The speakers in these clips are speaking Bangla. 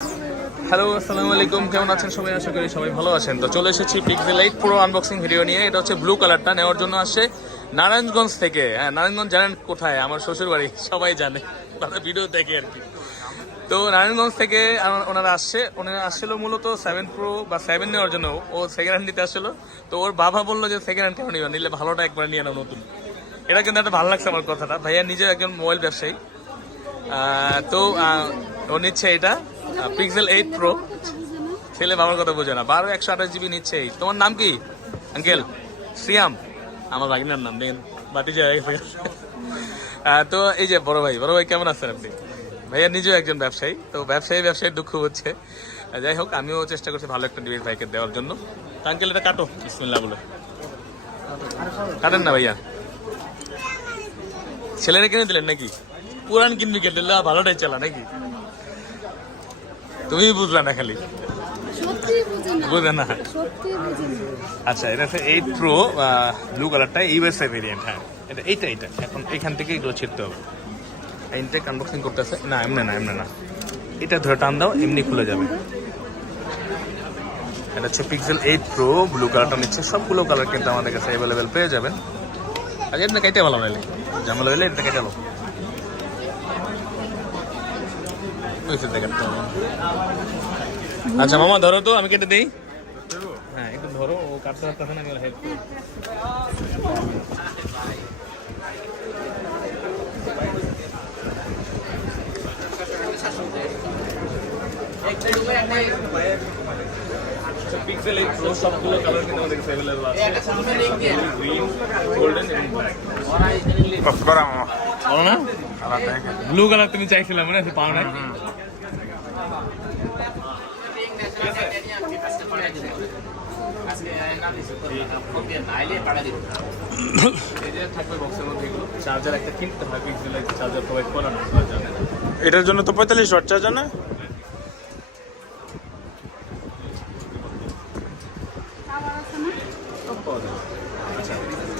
হ্যালো, আসসালামু আলাইকুম। কেমন আছেন সবাই? আশা করি সবাই ভালো আছেন। তো চলে এসেছি পিক্সেল 8 প্রো আনবক্সিং ভিডিও নিয়ে। এটা হচ্ছে ব্লু কালারটা নেওয়ার জন্য আসছে নারায়ণগঞ্জ থেকে। হ্যাঁ, নারায়ণগঞ্জ জানেন কোথায়? আমার শ্বশুর বাড়ি, সবাই জানে, তাদের ভিডিও দেখে আর কি। তো নারায়ণগঞ্জ থেকে ওনারা আসছিল মূলত 7 প্রো বা 7 নেওয়ার জন্য। ও সেকেন্ড হ্যান্ড নিতে আসছিল। তো ওর বাবা বললো যে সেকেন্ড হ্যান্ড কেন নিবে, নিলে ভালোটা একবার নিয়ে নাও, নতুন। এটা কিন্তু একটা ভালো লাগছে আমার কথাটা। ভাইয়া নিজে একজন মোবাইল ব্যবসায়ী। তো ও নিচ্ছে এটা পিক্সেল 8 প্রো। ছেলে বাবার কথা বোঝে না, 12/128 GB নিচ্ছে। তোমার নাম কি আঙ্কেল? শ্রিয়াম, আমার ভাগিনার নাম। দেখেন বাতি যায়। তো এই যে বড় ভাই কেমন আছেন আপনি? ভাইয়া নিজেও একজন ব্যবসায়ী। তো ব্যবসায়ী দুঃখ হচ্ছে। যাই হোক, আমিও চেষ্টা করছি ভালো একটা ডিভাইস ভাইকে দেওয়ার জন্য। আঙ্কেল এটা কাটো, বিসমিল্লাহ বলে। কাটেন না ভাইয়া। ছেলেরা কিনে দিলেন নাকি? পুরান কিনবি কে দিল্লা, ভালোটাই চালা নাকি? তুমি বুঝলা না, খালি বুঝে না। আচ্ছা, এটা হচ্ছে 8 প্রো ব্লু কালারটা, ইউএসএ ভেরিয়েন্ট। হ্যাঁ, এইটা এখন এখান থেকে এগুলো ছিঁড়তে হবে। ইনটেক আনবক্সিং করতেছে না, এমনি না, এটা ধরে টান দাও, এমনি খুলে যাবে। এটা হচ্ছে পিক্সেল 8 প্রো ব্লু কালারটা নিচ্ছে। সবগুলো কালার কিন্তু আমাদের কাছে অ্যাভেলেবেল পেয়ে যাবেন। আগে এটা কেটে ভালো নাইলে ঝামেলা হইলে এটা কেটে ভালো। আচ্ছা মামা, ধরো তো, আমি কেটে দিই। হ্যাঁ, একটু ধরো, ও কাটতে কাটতে না, আমি হেল্প করি। পিক্সেল 8 প্রো সবগুলো কালার কিন্তু আমাদের কাছে अवेलेबल আছে। Green, golden and black. বস করা মামা বলো না, ব্লু কালার তুমি চাইছিলাম, মনে আছে? পাও না? চার্জার একটা কিনতে হয়, পিক্সেল চার্জার প্রোভাইড করা না। এটার জন্য তো 45 ওয়াট চার্জার না?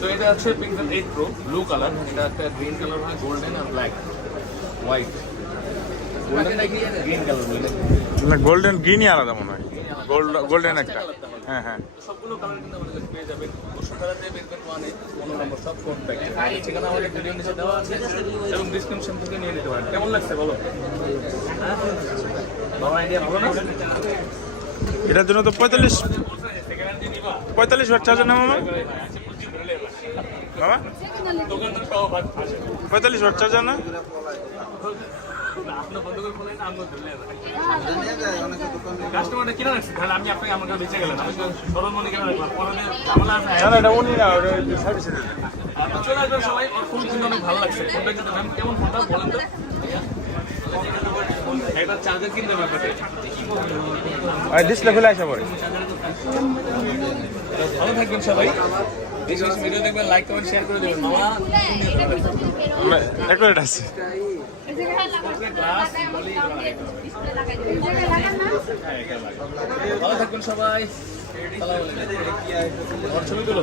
তো এটা হচ্ছে পিক্সেল 8 প্রো ব্লু কালার। এটা একটা গ্রিন কালার হয়, গোল্ডেন আর black, white. Golden green colour বলে না, গোল্ডেন গ্রিনই আলাদা মনে হয়। গোল্ডেন একটা। হ্যাঁ হ্যাঁ, সবগুলো কালার কিন্তু আমাদের কাছে পেয়ে যাবেন। 200 টাকা দিয়ে বেরবেন 15 নম্বর সব ফোন প্যাক। সেখানে আমাদের ভিডিও নিচে দেওয়া আছে এবং ডিসক্রিপশন থেকে নিয়ে নিতে পারেন। কেমন লাগছে বলো? বাবা, আইডিয়া ভালো না? এটার জন্য তো 45 ওয়াট চার্জার না মামা? বাবা, 45 ওয়াট চার্জার না? কাস্টমারটা কিনে রাখছি, তাহলে আমি আপনাকে আমার কাছে বেঁচে গেলেন। আমি সরল মনে কিনে রাখলাম, না, এটা উনি না, সার্ভিসে দেবে। চলে আসবেন সবাই। ফোন কিন্তু অনেক ভালো লাগছে। ফোনটা কিন্তু ম্যাম কেমন? ফোনটা বলেন তো। একটা চার্জার কিনতে ব্যাপারে ডিসপ্লে খুলে আসা পরে। ভালো থাকবেন সবাই। বেশি বেশি ভিডিও দেখবেন, লাইক কমেন্ট শেয়ার করে দেবেন। মামা অ্যাকুরেট আছে। ভালো থাকবেন সবাই। ছবি তুলো।